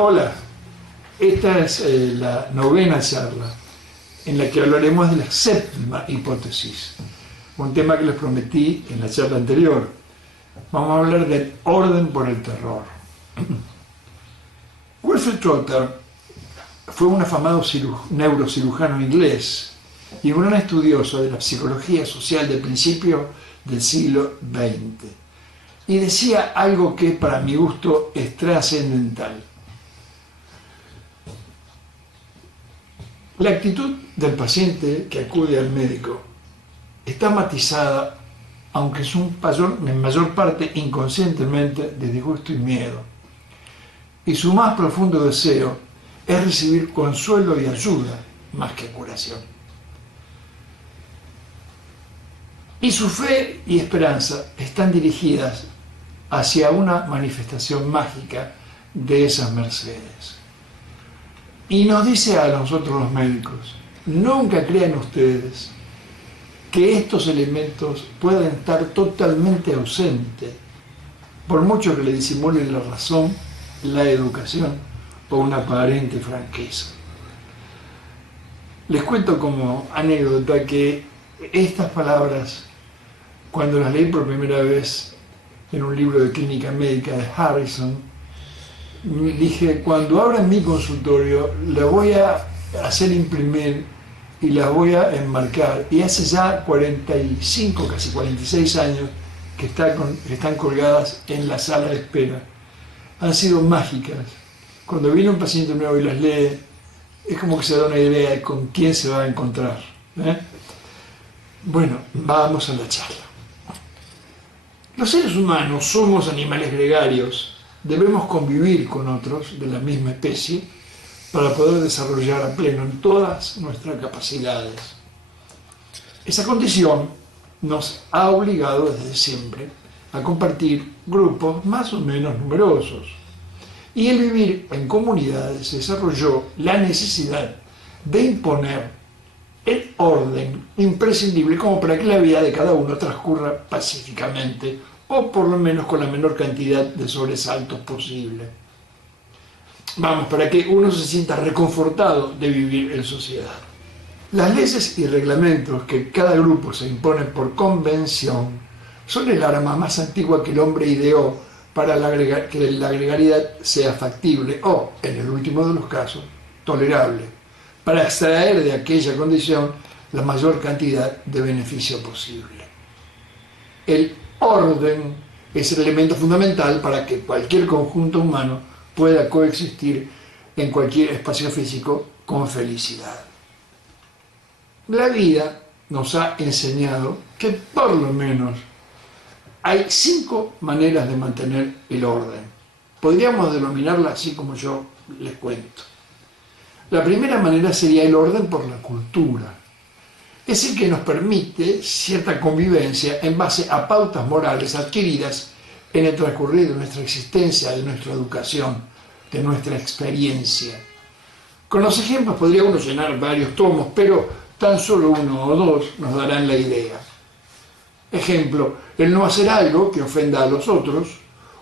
Hola, esta es la novena charla en la que hablaremos de la séptima hipótesis, un tema que les prometí en la charla anterior. Vamos a hablar del orden por el terror. Wilfred Trotter fue un afamado neurocirujano inglés y un gran estudioso de la psicología social de principios del siglo XX. Y decía algo que para mi gusto es trascendental. La actitud del paciente que acude al médico está matizada, aunque es en mayor parte inconscientemente, de disgusto y miedo. Y su más profundo deseo es recibir consuelo y ayuda más que curación. Y su fe y esperanza están dirigidas hacia una manifestación mágica de esas mercedes. Y nos dice a nosotros los médicos, nunca crean ustedes que estos elementos puedan estar totalmente ausentes, por mucho que le disimulen la razón, la educación o una aparente franqueza. Les cuento como anécdota que estas palabras, cuando las leí por primera vez en un libro de clínica médica de Harrison, dije, cuando abra mi consultorio, la voy a hacer imprimir y las voy a enmarcar. Y hace ya 45, casi 46 años que están colgadas en la sala de espera. Han sido mágicas. Cuando viene un paciente nuevo y las lee, es como que se da una idea de con quién se va a encontrar. Bueno, vamos a la charla. Los seres humanos somos animales gregarios. Debemos convivir con otros de la misma especie para poder desarrollar a pleno en todas nuestras capacidades. Esa condición nos ha obligado desde siempre a compartir grupos más o menos numerosos. Y el vivir en comunidades desarrolló la necesidad de imponer el orden imprescindible como para que la vida de cada uno transcurra pacíficamente o por lo menos con la menor cantidad de sobresaltos posible. Vamos, para que uno se sienta reconfortado de vivir en sociedad. Las leyes y reglamentos que cada grupo se impone por convención son el arma más antigua que el hombre ideó para que la gregariedad sea factible o, en el último de los casos, tolerable, para extraer de aquella condición la mayor cantidad de beneficio posible. El orden es el elemento fundamental para que cualquier conjunto humano pueda coexistir en cualquier espacio físico con felicidad. La vida nos ha enseñado que por lo menos hay 5 maneras de mantener el orden. Podríamos denominarla así como yo les cuento. La primera manera sería el orden por la cultura. Es el que nos permite cierta convivencia en base a pautas morales adquiridas en el transcurrir de nuestra existencia, de nuestra educación, de nuestra experiencia. Con los ejemplos podría uno llenar varios tomos, pero tan solo 1 o 2 nos darán la idea. Ejemplo, el no hacer algo que ofenda a los otros,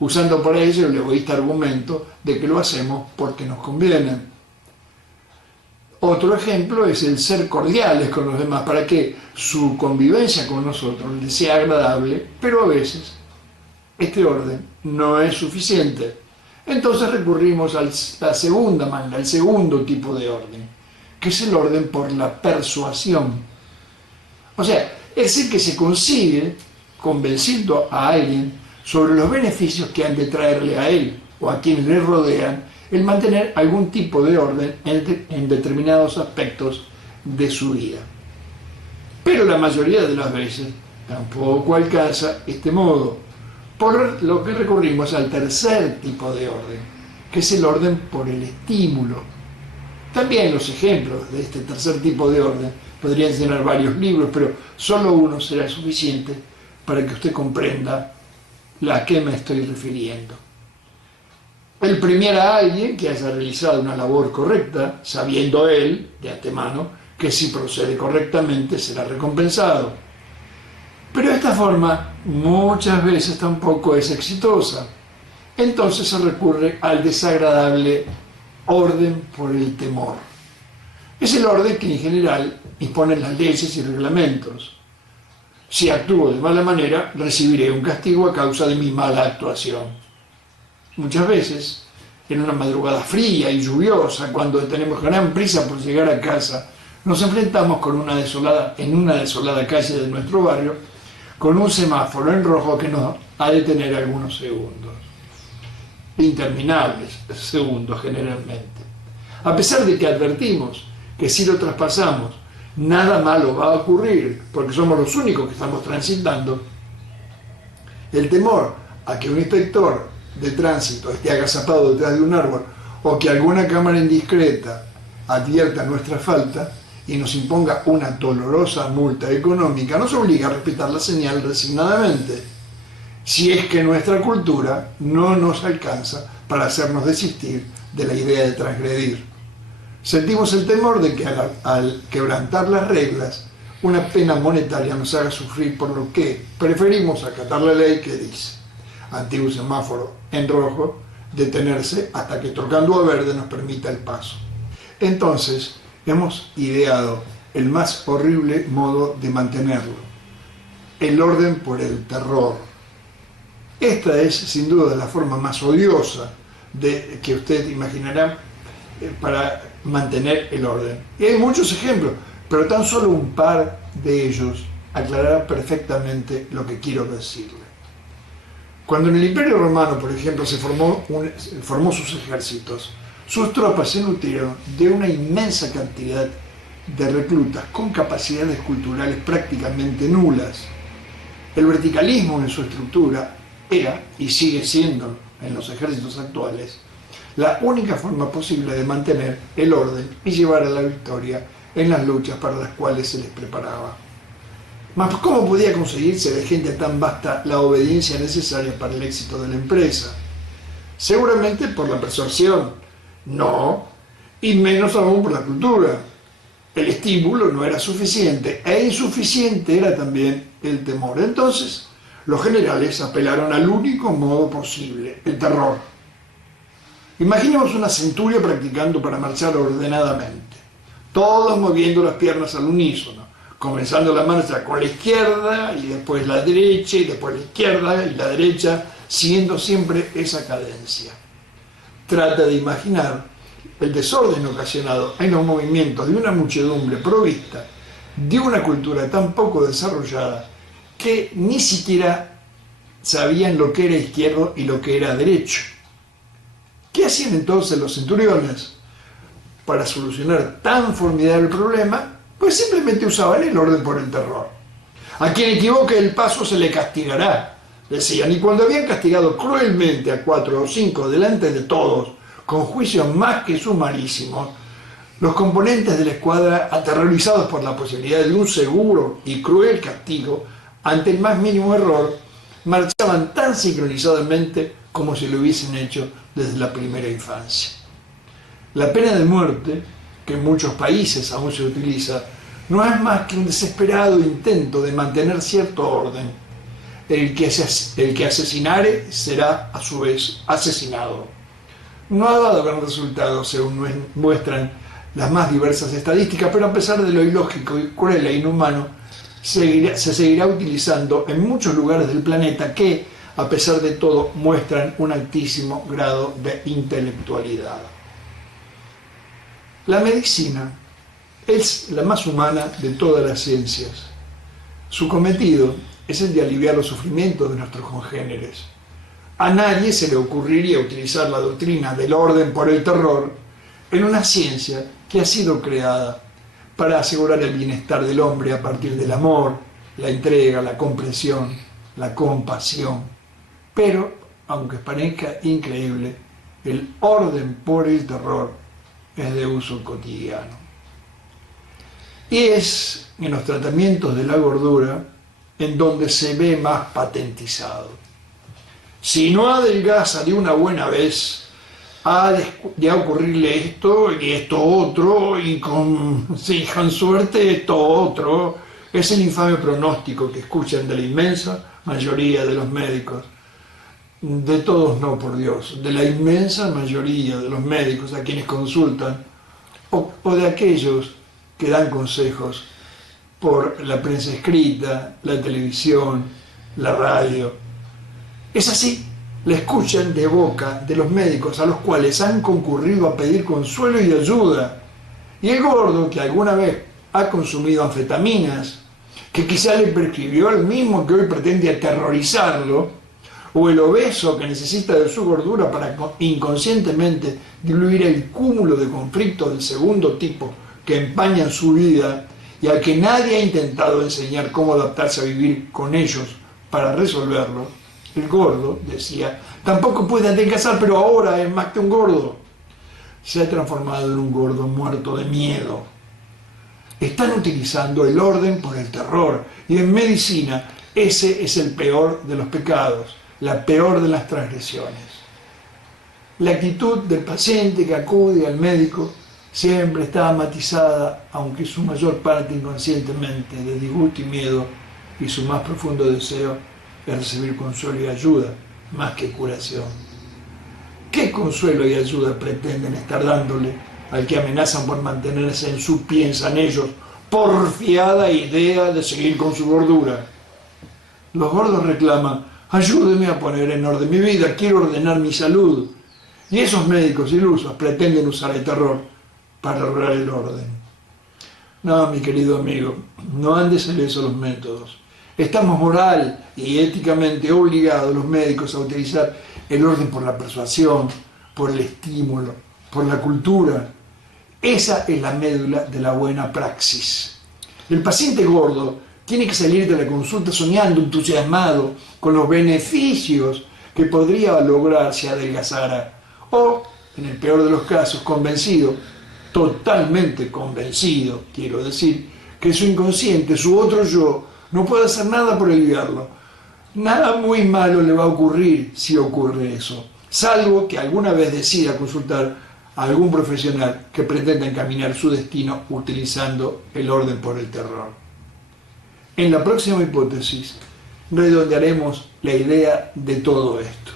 usando para ello el egoísta argumento de que lo hacemos porque nos conviene. Otro ejemplo es el ser cordiales con los demás para que su convivencia con nosotros les sea agradable, pero a veces este orden no es suficiente. Entonces recurrimos a la segunda manera, al segundo tipo de orden, que es el orden por la persuasión. O sea, es el que se consigue convenciendo a alguien sobre los beneficios que han de traerle a él o a quienes le rodean el mantener algún tipo de orden en determinados aspectos de su vida. Pero la mayoría de las veces tampoco alcanza este modo, por lo que recurrimos al tercer tipo de orden, que es el orden por el estímulo. También los ejemplos de este tercer tipo de orden podrían llenar varios libros, pero solo uno será suficiente para que usted comprenda a qué me estoy refiriendo. El premiar a alguien que haya realizado una labor correcta, sabiendo él, de antemano, que si procede correctamente será recompensado. Pero esta forma muchas veces tampoco es exitosa. Entonces se recurre al desagradable orden por el temor. Es el orden que en general imponen las leyes y reglamentos. Si actúo de mala manera, recibiré un castigo a causa de mi mala actuación. Muchas veces, en una madrugada fría y lluviosa, cuando tenemos gran prisa por llegar a casa, nos enfrentamos en una desolada calle de nuestro barrio, con un semáforo en rojo que nos ha de detener algunos segundos. Interminables segundos generalmente. A pesar de que advertimos que si lo traspasamos, nada malo va a ocurrir, porque somos los únicos que estamos transitando, el temor a que un inspector de tránsito esté agazapado detrás de un árbol o que alguna cámara indiscreta advierta nuestra falta y nos imponga una dolorosa multa económica, nos obliga a respetar la señal resignadamente, si es que nuestra cultura no nos alcanza para hacernos desistir de la idea de transgredir. Sentimos el temor de que al quebrantar las reglas, una pena monetaria nos haga sufrir, por lo que preferimos acatar la ley que dice, ante un semáforo en rojo, detenerse hasta que tocando a verde nos permita el paso. Entonces, hemos ideado el más horrible modo de mantenerlo, el orden por el terror. Esta es, sin duda, la forma más odiosa que usted imaginará para mantener el orden. Y hay muchos ejemplos, pero tan solo un par de ellos aclararán perfectamente lo que quiero decirle. Cuando en el Imperio Romano, por ejemplo, se formó sus ejércitos, sus tropas se nutrieron de una inmensa cantidad de reclutas con capacidades culturales prácticamente nulas. El verticalismo en su estructura era, y sigue siendo en los ejércitos actuales, la única forma posible de mantener el orden y llevar a la victoria en las luchas para las cuales se les preparaba. Mas, ¿cómo podía conseguirse de gente tan vasta la obediencia necesaria para el éxito de la empresa? Seguramente por la persuasión, no, y menos aún por la cultura. El estímulo no era suficiente, e insuficiente era también el temor. Entonces, los generales apelaron al único modo posible, el terror. Imaginemos una centuria practicando para marchar ordenadamente, todos moviendo las piernas al unísono, comenzando la marcha con la izquierda y después la derecha y después la izquierda y la derecha, siguiendo siempre esa cadencia. Trata de imaginar el desorden ocasionado en los movimientos de una muchedumbre provista de una cultura tan poco desarrollada que ni siquiera sabían lo que era izquierdo y lo que era derecho. ¿Qué hacían entonces los centuriones para solucionar tan formidable problema? Pues simplemente usaban el orden por el terror. A quien equivoque el paso se le castigará, decían, y cuando habían castigado cruelmente a 4 o 5 delante de todos, con juicios más que sumarísimos, los componentes de la escuadra, aterrorizados por la posibilidad de un seguro y cruel castigo, ante el más mínimo error, marchaban tan sincronizadamente como si lo hubiesen hecho desde la primera infancia. La pena de muerte, que en muchos países aún se utiliza, no es más que un desesperado intento de mantener cierto orden. El que asesinare será a su vez asesinado. No ha dado gran resultado, según muestran las más diversas estadísticas, pero a pesar de lo ilógico, cruel e inhumano, se seguirá utilizando en muchos lugares del planeta que, a pesar de todo, muestran un altísimo grado de intelectualidad. La medicina es la más humana de todas las ciencias. Su cometido es el de aliviar los sufrimientos de nuestros congéneres. A nadie se le ocurriría utilizar la doctrina del orden por el terror en una ciencia que ha sido creada para asegurar el bienestar del hombre a partir del amor, la entrega, la comprensión, la compasión. Pero, aunque parezca increíble, el orden por el terror es de uso cotidiano. Y es en los tratamientos de la gordura en donde se ve más patentizado. Si no adelgaza de una buena vez, ha de ocurrirle esto y esto otro, y con suerte esto otro. Es el infame pronóstico que escuchan de la inmensa mayoría de los médicos. de todos no, por Dios, de la inmensa mayoría de los médicos a quienes consultan, o de aquellos que dan consejos por la prensa escrita, la televisión, la radio. Es así, la escuchan de boca de los médicos a los cuales han concurrido a pedir consuelo y ayuda. Y el gordo, que alguna vez ha consumido anfetaminas, que quizá le prescribió el mismo que hoy pretende aterrorizarlo, o el obeso que necesita de su gordura para inconscientemente diluir el cúmulo de conflictos del segundo tipo que empañan su vida y al que nadie ha intentado enseñar cómo adaptarse a vivir con ellos para resolverlo, el gordo, decía, tampoco puede adelgazar, pero ahora es más que un gordo. Se ha transformado en un gordo muerto de miedo. Están utilizando el orden por el terror, y en medicina ese es el peor de los pecados, la peor de las transgresiones. La actitud del paciente que acude al médico siempre está matizada, aunque su mayor parte inconscientemente, de disgusto y miedo, y su más profundo deseo es recibir consuelo y ayuda, más que curación. ¿Qué consuelo y ayuda pretenden estar dándole al que amenazan por mantenerse en su, piensan ellos, porfiada idea de seguir con su gordura? Los gordos reclaman, ayúdeme a poner en orden mi vida, quiero ordenar mi salud. Y esos médicos ilusos pretenden usar el terror para lograr el orden. No, mi querido amigo, no han de ser esos los métodos. Estamos moral y éticamente obligados los médicos a utilizar el orden por la persuasión, por el estímulo, por la cultura. Esa es la médula de la buena praxis. El paciente gordo tiene que salir de la consulta soñando, entusiasmado, con los beneficios que podría lograr si adelgazara. O, en el peor de los casos, convencido, totalmente convencido, quiero decir, que su inconsciente, su otro yo, no puede hacer nada por aliviarlo. Nada muy malo le va a ocurrir si ocurre eso, salvo que alguna vez decida consultar a algún profesional que pretenda encaminar su destino utilizando el orden por el terror. En la próxima hipótesis redondearemos la idea de todo esto.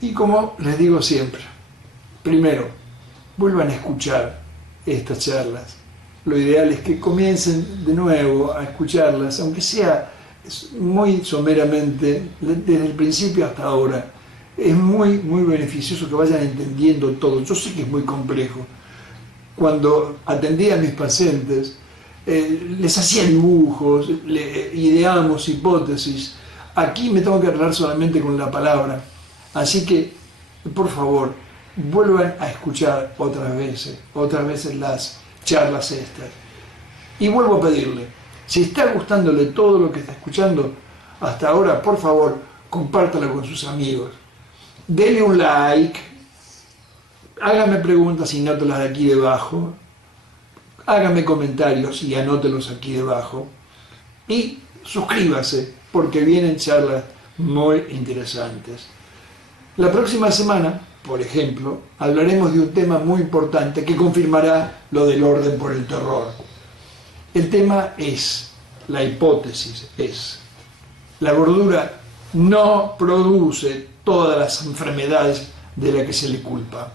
Y como les digo siempre, primero, vuelvan a escuchar estas charlas. Lo ideal es que comiencen de nuevo a escucharlas, aunque sea muy someramente, desde el principio hasta ahora. Es muy beneficioso que vayan entendiendo todo. Yo sé que es muy complejo. Cuando atendía a mis pacientes, les hacía dibujos, ideamos hipótesis. Aquí me tengo que arreglar solamente con la palabra. Así que, por favor, vuelvan a escuchar otras veces las charlas estas. Y vuelvo a pedirle, si está gustándole todo lo que está escuchando hasta ahora, por favor, compártalo con sus amigos. Dele un like, hágame preguntas y anótelas aquí debajo, hágame comentarios y anótelos aquí debajo, y suscríbase, porque vienen charlas muy interesantes. La próxima semana, por ejemplo, hablaremos de un tema muy importante que confirmará lo del orden por el terror. El tema es, la hipótesis es, la gordura no produce todas las enfermedades de las que se le culpa.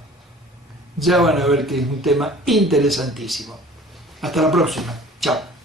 Ya van a ver que es un tema interesantísimo. Hasta la próxima. Chao.